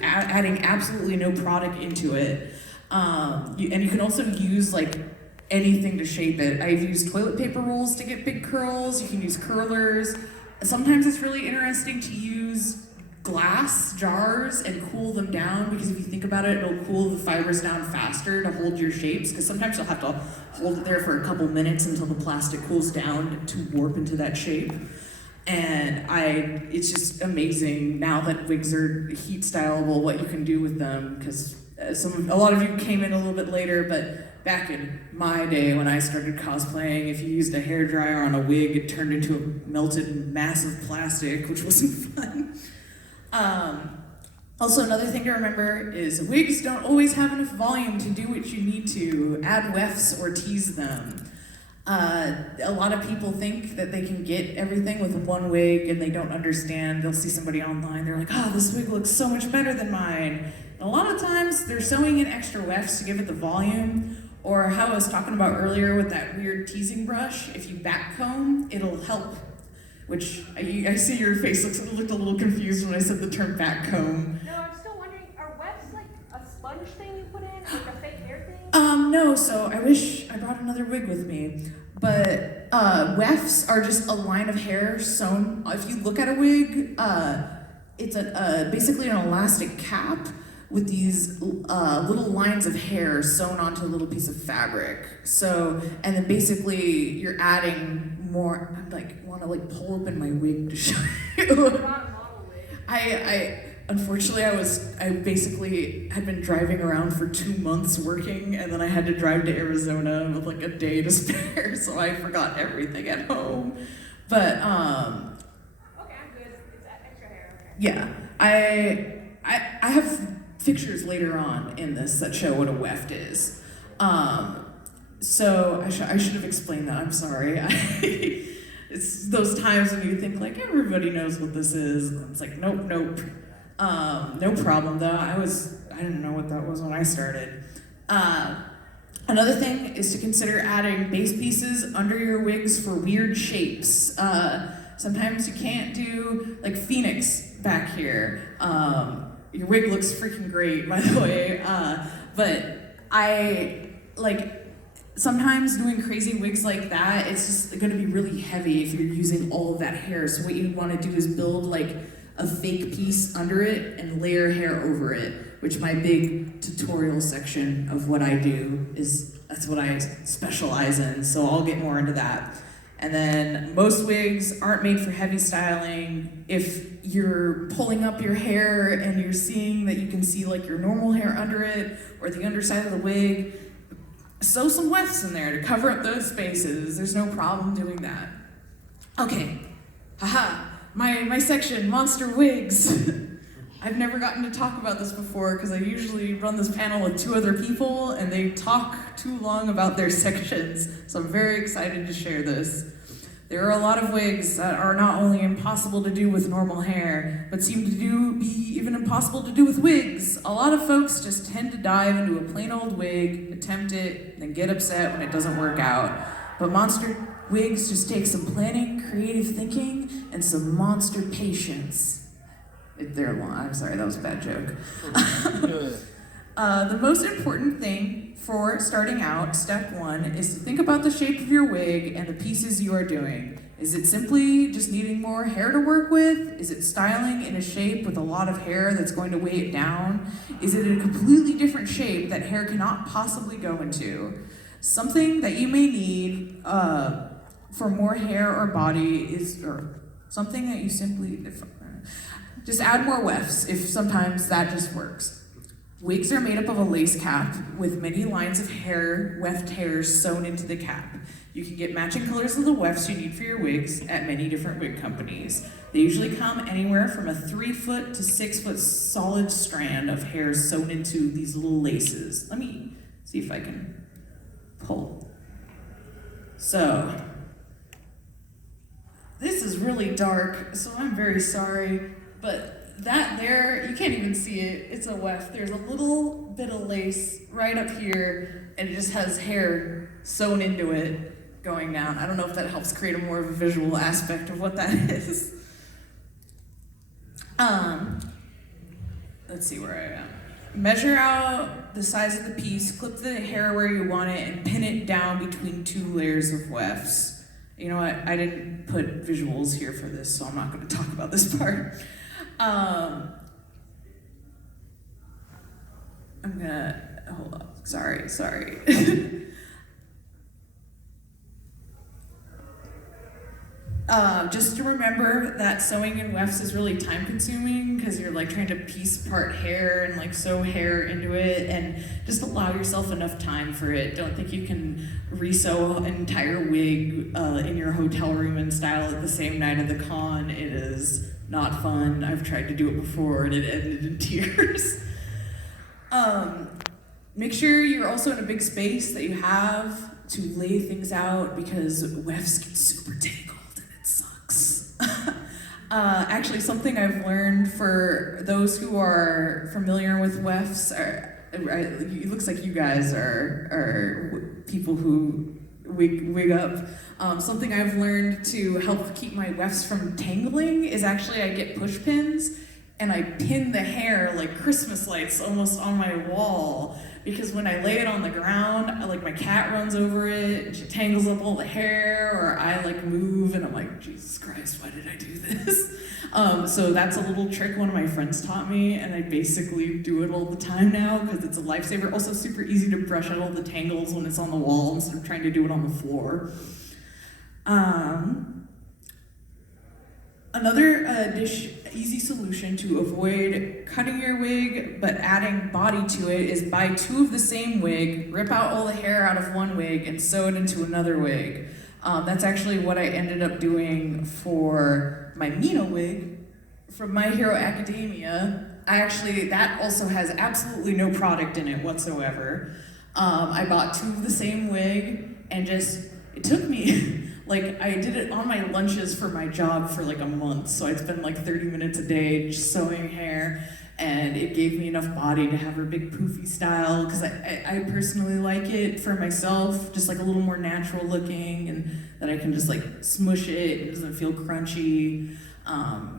adding absolutely no product into it. And you can also use like anything to shape it. I've used toilet paper rolls to get big curls. You can use curlers. Sometimes it's really interesting to use glass jars and cool them down, because if you think about it, it'll cool the fibers down faster to hold your shapes, because sometimes you'll have to hold it there for a couple minutes until the plastic cools down to warp into that shape. And it's just amazing now that wigs are heat styleable, what you can do with them, because a lot of you came in a little bit later, but back in my day when I started cosplaying, if you used a hairdryer on a wig, it turned into a melted massive plastic, which wasn't fun. Also, another thing to remember is wigs don't always have enough volume to do what you need to. Add wefts or tease them. A lot of people think that they can get everything with one wig, and they don't understand. They'll see somebody online, they're like, oh, this wig looks so much better than mine. And a lot of times they're sewing in extra wefts to give it the volume, or how I was talking about earlier with that weird teasing brush, if you back comb, it'll help. Which, I see your face looked a little confused when I said the term back comb. No, I'm still wondering, are wefts like a sponge thing you put in, like a fake hair thing? No, so I wish I brought another wig with me. But wefts are just a line of hair sewn. If you look at a wig, it's basically an elastic cap with these little lines of hair sewn onto a little piece of fabric. So, and then basically you're adding more. I'm like, want to like pull open my wig to show you. Unfortunately, I basically had been driving around for 2 months working, and then I had to drive to Arizona with like a day to spare, so I forgot everything at home. But okay, I'm good. It's extra hair. Okay. Yeah, I have pictures later on in this that show what a weft is. So I should have explained that. I'm sorry. It's those times when you think like everybody knows what this is. And it's like nope. No problem though. I didn't know what that was when I started. Another thing is to consider adding base pieces under your wigs for weird shapes. Sometimes you can't do like Phoenix back here. Your wig looks freaking great, by the way. But I like sometimes doing crazy wigs like that. It's just going to be really heavy if you're using all of that hair. So what you want to do is build like a fake piece under it and layer hair over it, which my big tutorial section of what I do that's what I specialize in, so I'll get more into that. And then most wigs aren't made for heavy styling. If you're pulling up your hair and you're seeing that you can see like your normal hair under it or the underside of the wig, sew some wefts in there to cover up those spaces. There's no problem doing that. Okay, haha. My section, Monster Wigs. I've never gotten to talk about this before because I usually run this panel with 2 other people and they talk too long about their sections, so I'm very excited to share this. There are a lot of wigs that are not only impossible to do with normal hair, but seem to be even impossible to do with wigs. A lot of folks just tend to dive into a plain old wig, attempt it, then get upset when it doesn't work out. But Monster Wigs just take some planning, creative thinking, and some monster patience. They're long. I'm sorry, that was a bad joke. The most important thing for starting out, step 1, is to think about the shape of your wig and the pieces you are doing. Is it simply just needing more hair to work with? Is it styling in a shape with a lot of hair that's going to weigh it down? Is it a completely different shape that hair cannot possibly go into? Something that you may need for more hair or body or something that you simply, just add more wefts if sometimes that just works. Wigs are made up of a lace cap with many lines of hair, weft hairs sewn into the cap. You can get matching colors of the wefts you need for your wigs at many different wig companies. They usually come anywhere from a 3-foot to 6-foot solid strand of hair sewn into these little laces. Let me see if I can pull. So, this is really dark, so I'm very sorry, but that there, you can't even see it, it's a weft. There's a little bit of lace right up here, and it just has hair sewn into it going down. I don't know if that helps create a more of a visual aspect of what that is. let's see where I am. Measure out the size of the piece, clip the hair where you want it, and pin it down between 2 layers of wefts. You know what, I didn't put visuals here for this, so I'm not gonna talk about this part. I'm gonna, hold up, sorry. Just to remember that sewing in wefts is really time consuming because you're like trying to piece apart hair and like sew hair into it, and just allow yourself enough time for it. Don't think you can resew an entire wig in your hotel room and style it the same night of the con. It is not fun. I've tried to do it before and it ended in tears. Make sure you're also in a big space that you have to lay things out because wefts get super tangled and it sucks. Actually, something I've learned for those who are familiar with wefts, it looks like you guys are people who wig up. Something I've learned to help keep my wefts from tangling is actually I get push pins and I pin the hair like Christmas lights almost on my wall, because when I lay it on the ground, my cat runs over it and she tangles up all the hair, or I move and I'm like, Jesus Christ, why did I do this? So that's a little trick one of my friends taught me, and I basically do it all the time now because it's a lifesaver. Also super easy to brush out all the tangles when it's on the wall instead of trying to do it on the floor. Another easy solution to avoid cutting your wig but adding body to it is buy 2 of the same wig, rip out all the hair out of one wig, and sew it into another wig. That's actually what I ended up doing for my Mina wig from My Hero Academia. That also has absolutely no product in it whatsoever. I bought 2 of the same wig and it took me I did it on my lunches for my job for a month, so I'd spend 30 minutes a day just sewing hair, and it gave me enough body to have a big poofy style, because I personally like it for myself, just a little more natural looking, and that I can just smush it doesn't feel crunchy.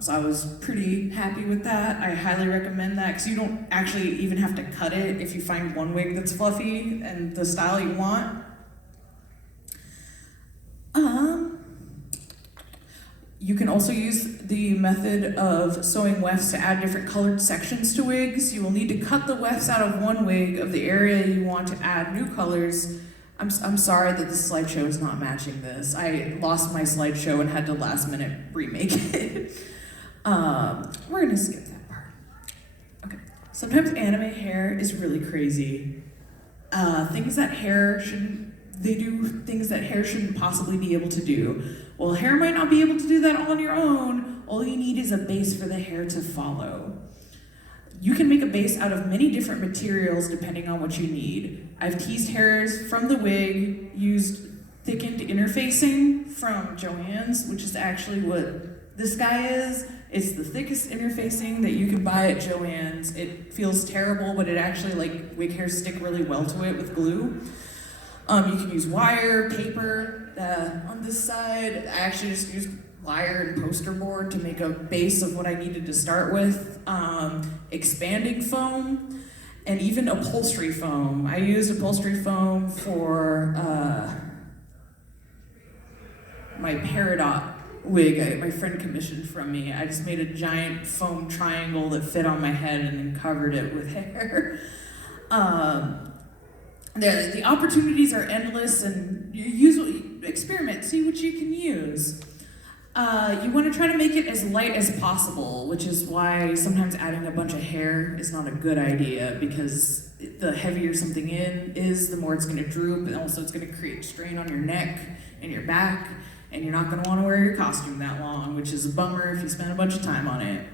So I was pretty happy with that. I highly recommend that, because you don't actually even have to cut it if you find one wig that's fluffy and the style you want. You can also use the method of sewing wefts to add different colored sections to wigs. You will need to cut the wefts out of one wig of the area you want to add new colors. I'm sorry that the slideshow is not matching this. I lost my slideshow and had to last minute remake it. We're gonna skip that part. Okay. Sometimes anime hair is really crazy. They do things that hair shouldn't possibly be able to do. Well, hair might not be able to do that on your own. All you need is a base for the hair to follow. You can make a base out of many different materials depending on what you need. I've teased hairs from the wig, used thickened interfacing from Joann's, which is actually what this guy is. It's the thickest interfacing that you can buy at Joann's. It feels terrible, but it actually wig hairs stick really well to it with glue. You can use wire, paper. On this side, I actually just used wire and poster board to make a base of what I needed to start with. Expanding foam, and even upholstery foam. I used upholstery foam for my Peridot wig my friend commissioned from me. I just made a giant foam triangle that fit on my head and then covered it with hair. The opportunities are endless, and you experiment, see what you can use. You want to try to make it as light as possible, which is why sometimes adding a bunch of hair is not a good idea, because the heavier something is, the more it's going to droop, and also it's going to create strain on your neck and your back, and you're not going to want to wear your costume that long, which is a bummer if you spend a bunch of time on it.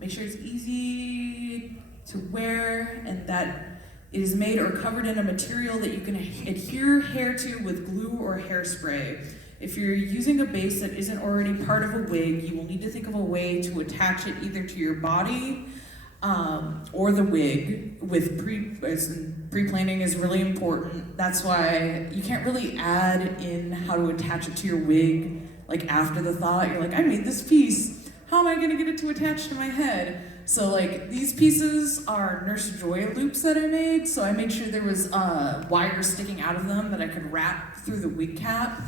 Make sure it's easy to wear and that it is made or covered in a material that you can adhere hair to with glue or hairspray. If you're using a base that isn't already part of a wig, you will need to think of a way to attach it either to your body or the wig. With pre-planning is really important. That's why you can't really add in how to attach it to your wig like after the thought. You're like, I made this piece. How am I gonna get it to attach to my head? So like these pieces are Nurse Joy loops that I made. So I made sure there was wire sticking out of them that I could wrap through the wig cap.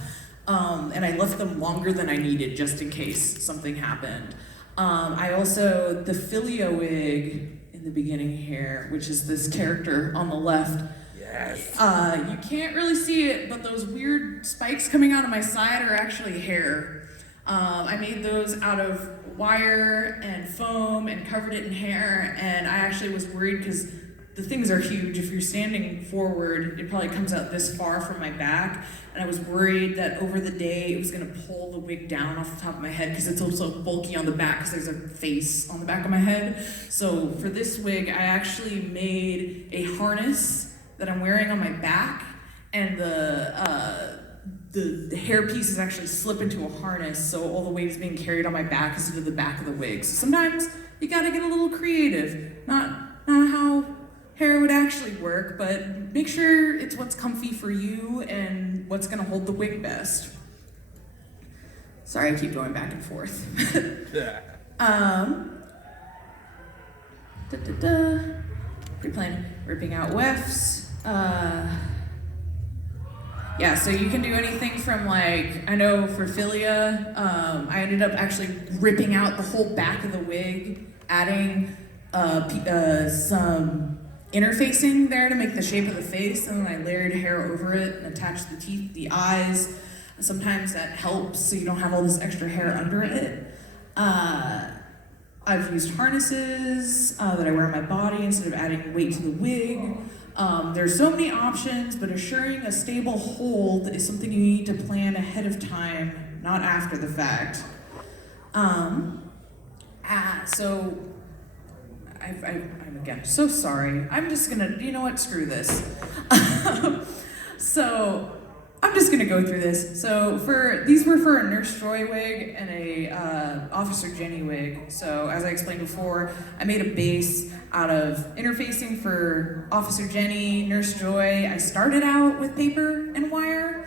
And I left them longer than I needed just in case something happened. I also, the Philia wig in the beginning here, which is this character on the left. Yes. You can't really see it, but those weird spikes coming out of my side are actually hair. I made those out of wire and foam and covered it in hair, and I actually was worried because the things are huge. If you're standing forward, it probably comes out this far from my back, and I was worried that over the day it was gonna pull the wig down off the top of my head because it's also bulky on the back because there's a face on the back of my head. So for this wig, I actually made a harness that I'm wearing on my back, and the hair pieces actually slip into a harness, so all the weight is being carried on my back instead of the back of the wig. So sometimes you gotta get a little creative. Not how hair would actually work, but make sure it's what's comfy for you and what's gonna hold the wig best. Sorry, I keep going back and forth. Pre-plan ripping out wefts. Yeah, so you can do anything from like, I know for Philia, I ended up actually ripping out the whole back of the wig, adding some interfacing there to make the shape of the face, and then I layered hair over it and attached the teeth, the eyes. Sometimes that helps so you don't have all this extra hair under it. I've used harnesses that I wear on my body instead of adding weight to the wig. There's so many options, but assuring a stable hold is something you need to plan ahead of time, not after the fact. So I'm again so sorry. I'm just gonna, you know what, screw this. So I'm just gonna go through this. So these were for a Nurse Joy wig and a Officer Jenny wig. So as I explained before, I made a base out of interfacing for Officer Jenny, Nurse Joy. I started out with paper and wire,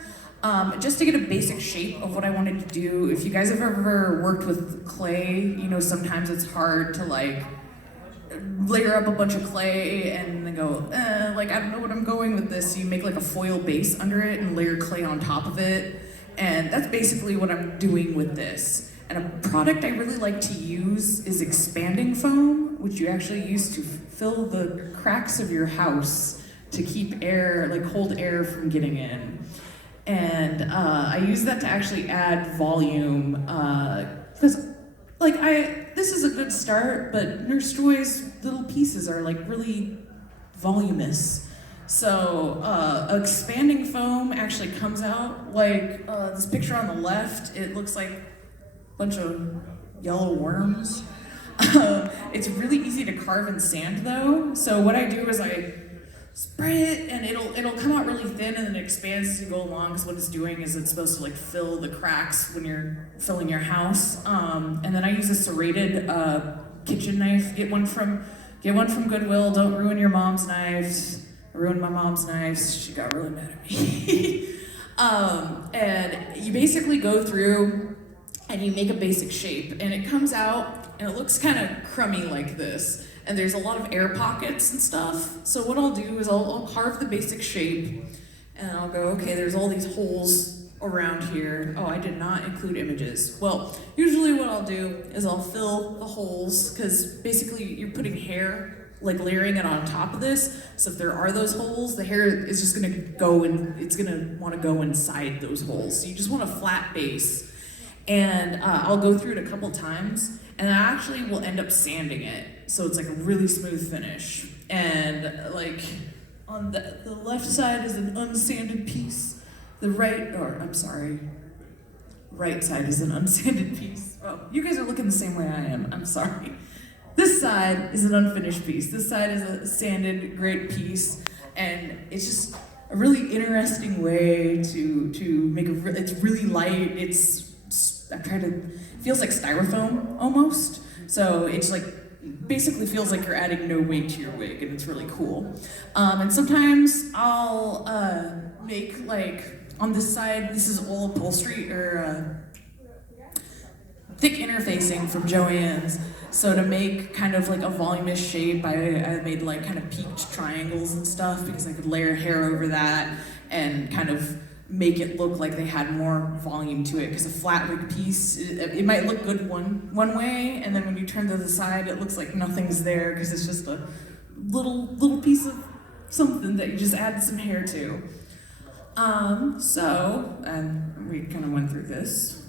just to get a basic shape of what I wanted to do. If you guys have ever worked with clay, you know sometimes it's hard to like layer up a bunch of clay and then go, like I don't know what I'm going with this. So you make like a foil base under it and layer clay on top of it. And that's basically what I'm doing with this. And a product I really like to use is expanding foam, which you actually use to fill the cracks of your house to keep air, like hold air from getting in. And I use that to actually add volume, because like this is a good start, but Nurse Joy's little pieces are like really voluminous. So expanding foam actually comes out like this picture on the left. It looks like a bunch of yellow worms. It's really easy to carve and sand though. So what I do is I spray it and it'll come out really thin and then it expands as you go along, because what it's doing is it's supposed to like fill the cracks when you're filling your house. And then I use a serrated kitchen knife. Get one from Goodwill. Don't ruin your mom's knives. I ruined my mom's knives. She got really mad at me. And you basically go through and you make a basic shape, and it comes out and it looks kind of crummy like this. And there's a lot of air pockets and stuff. So what I'll do is I'll carve the basic shape, and I'll go, okay, there's all these holes around here. Oh, I did not include images. Well, usually what I'll do is I'll fill the holes, because basically you're putting hair, like layering it on top of this. So if there are those holes, the hair is just gonna go and it's gonna wanna go inside those holes. So you just want a flat base. And I'll go through it a couple times, and I actually will end up sanding it. So it's like a really smooth finish. And like on the left side is an unsanded piece. Right side is an unsanded piece. Oh, you guys are looking the same way I am, I'm sorry. This side is an unfinished piece. This side is a sanded, great piece. And it's just a really interesting way to make it's really light. It feels like styrofoam almost. So it's like, basically feels like you're adding no weight to your wig, and it's really cool. And sometimes I'll make like, on this side, this is all upholstery, or thick interfacing from Joann's. So to make kind of like a voluminous shape, I made like kind of peaked triangles and stuff because I could layer hair over that and kind of make it look like they had more volume to it. Because a flat wig piece, it might look good one way, and then when you turn to the side, it looks like nothing's there because it's just a little piece of something that you just add some hair to. We kind of went through this.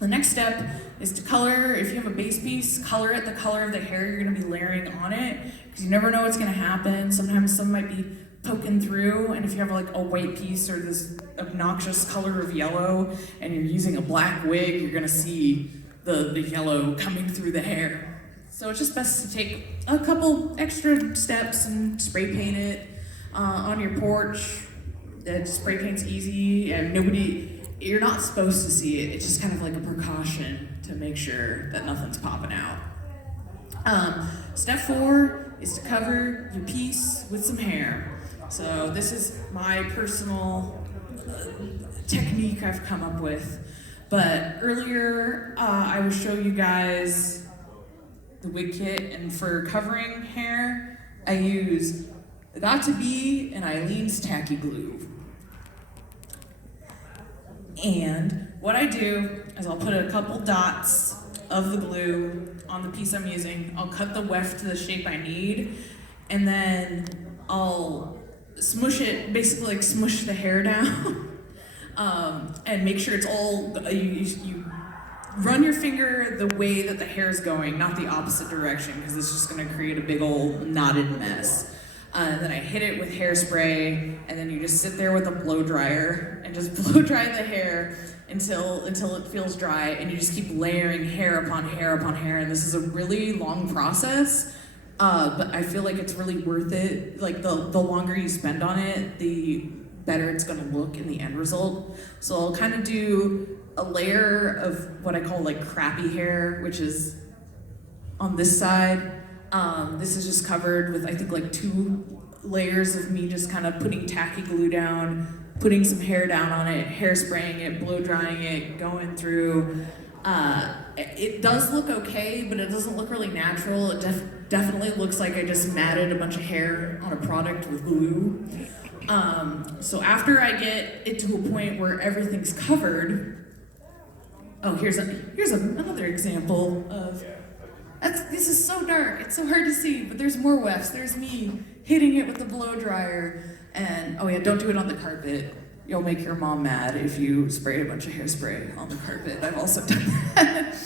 The next step is to color. If you have a base piece, color it the color of the hair you're going to be layering on it, because you never know what's going to happen. Sometimes some might be poking through, and if you have like a white piece or this obnoxious color of yellow, and you're using a black wig, you're going to see the yellow coming through the hair. So it's just best to take a couple extra steps and spray paint it on your porch. Spray paint's easy, and you're not supposed to see it. It's just kind of like a precaution to make sure that nothing's popping out. Step 4 is to cover your piece with some hair. So this is my personal technique I've come up with. But earlier, I would show you guys the wig kit, and for covering hair, I use the Got2b and Eileen's tacky glue. And what I do is I'll put a couple dots of the glue on the piece I'm using. I'll cut the weft to the shape I need, and then I'll smush it, basically like smush the hair down, and make sure it's all, you run your finger the way that the hair is going, not the opposite direction, because it's just gonna create a big old knotted mess. And then I hit it with hairspray, and then you just sit there with a blow dryer and just blow dry the hair until it feels dry, and you just keep layering hair upon hair upon hair. And this is a really long process, but I feel like it's really worth it. Like the longer you spend on it, the better it's gonna look in the end result. So I'll kind of do a layer of what I call like crappy hair, which is on this side. This is just covered with, I think, like 2 layers of me just kind of putting tacky glue down, putting some hair down on it, hairspraying it, blow drying it, going through. It does look okay, but it doesn't look really natural. It definitely looks like I just matted a bunch of hair on a product with glue. So after I get it to a point where everything's covered, here's another example of. This is so dark, it's so hard to see, but there's more wefts. There's me hitting it with the blow dryer. And, oh yeah, don't do it on the carpet. You'll make your mom mad if you spray a bunch of hairspray on the carpet. I've also done that.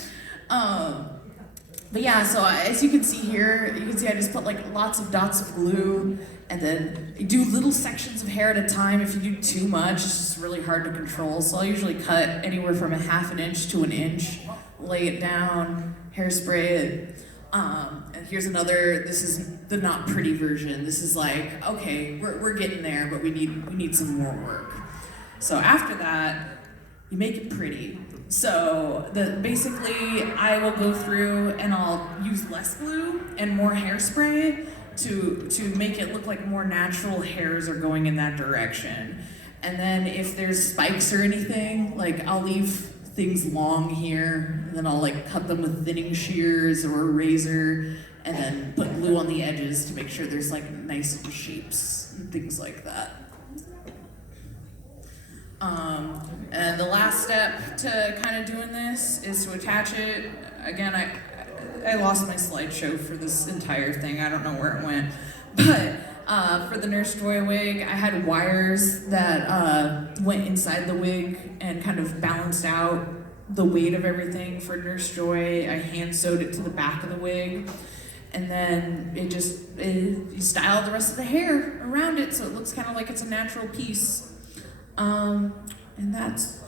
But yeah, so as you can see here, you can see I just put like lots of dots of glue, and then you do little sections of hair at a time. If you do too much, it's just really hard to control. So I'll usually cut anywhere from 1/2 inch to 1 inch, lay it down, hairspray it. And here's another, this is the not pretty version. This is like, okay, we're getting there, but we need some more work. So after that, you make it pretty. So basically I will go through and I'll use less glue and more hairspray to make it look like more natural hairs are going in that direction. And then if there's spikes or anything, like I'll leave things long here, and then I'll like cut them with thinning shears or a razor, and then put glue on the edges to make sure there's like nice shapes and things like that. And the last step to kind of doing this is to attach it. Again, I lost my slideshow for this entire thing. I don't know where it went, but for the Nurse Joy wig, I had wires that went inside the wig and kind of balanced out the weight of everything. For Nurse Joy, I hand sewed it to the back of the wig, and then you style the rest of the hair around it so it looks kind of like it's a natural piece. And that's,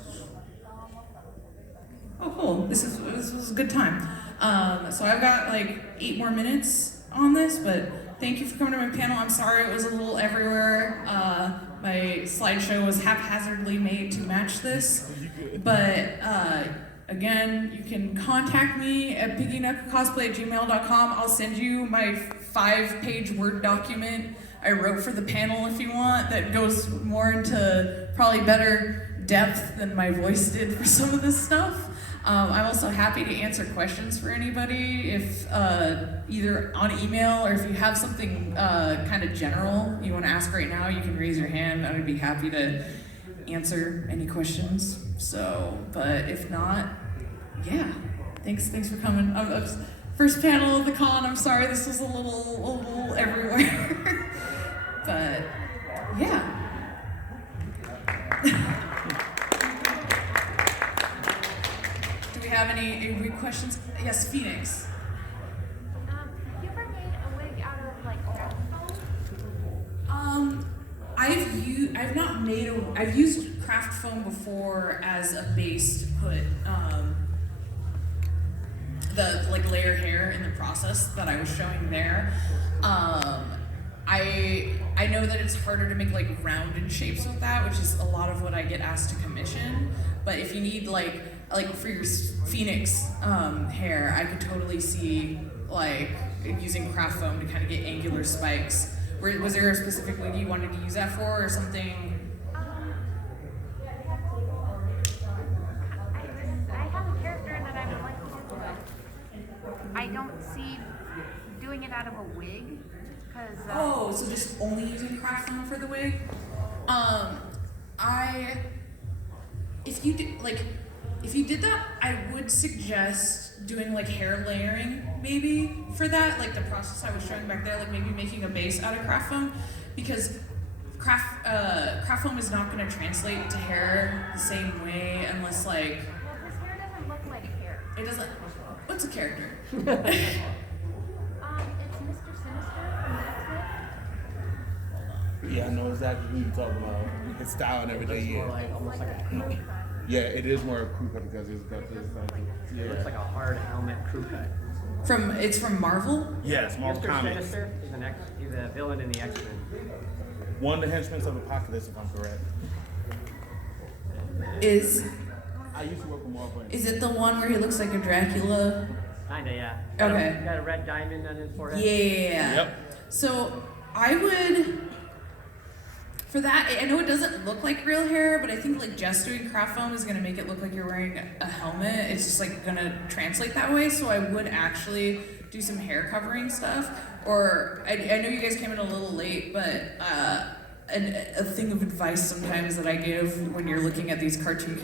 oh cool, this was a good time. So I've got like 8 more minutes on this, but thank you for coming to my panel. I'm sorry it was a little everywhere. My slideshow was haphazardly made to match this. But again, you can contact me at piggynukka@gmail.com. I'll send you my 5-page Word document I wrote for the panel if you want, that goes more into probably better depth than my voice did for some of this stuff. I'm also happy to answer questions for anybody if either on email or if you have something kind of general you want to ask right now, you can raise your hand. I would be happy to answer any questions. So, but if not, yeah, thanks for coming. First panel of the con. I'm sorry this was a little everywhere, but yeah. Do we have any questions? Yes, Phoenix. Have you ever made a wig out of like craft foam? I've used craft foam before as a base to put the like layer hair in the process that I was showing there. I know that it's harder to make like rounded shapes with that, which is a lot of what I get asked to commission. But if you need like for your Phoenix hair, I could totally see like using craft foam to kind of get angular spikes. Was there a specific wig you wanted to use that for, or something? I have a character that I would like to do, but I don't see doing it out of a wig, because... So just only using craft foam for the wig? If you did that, I would suggest doing like hair layering maybe for that, like the process I was showing back there, like maybe making a base out of craft foam, because craft foam is not going to translate to hair the same way unless like... Well, his hair doesn't look like hair. It doesn't... What's a character? It's Mr. Sinister from the X-Men. Yeah, I know exactly who you're talking about. His style and everything. More Yeah. like almost like a Yeah, it is more crew cut because it's got this. it looks like a hard helmet crew cut. It's from Marvel? Yes, Marvel Mr. Comics. Sinister is he's a villain in the X-Men. One of the henchmen of Apocalypse, if I'm correct. Is I used to work with Marvel. it the one where he looks like a Dracula? Kinda, yeah. Okay. Got a red diamond on his forehead. Yeah. Yep. So I would, for that, I know it doesn't look like real hair, but I think like just doing craft foam is gonna make it look like you're wearing a helmet. It's just like gonna translate that way. So I would actually do some hair covering stuff. Or I know you guys came in a little late, but a thing of advice sometimes that I give when you're looking at these cartoon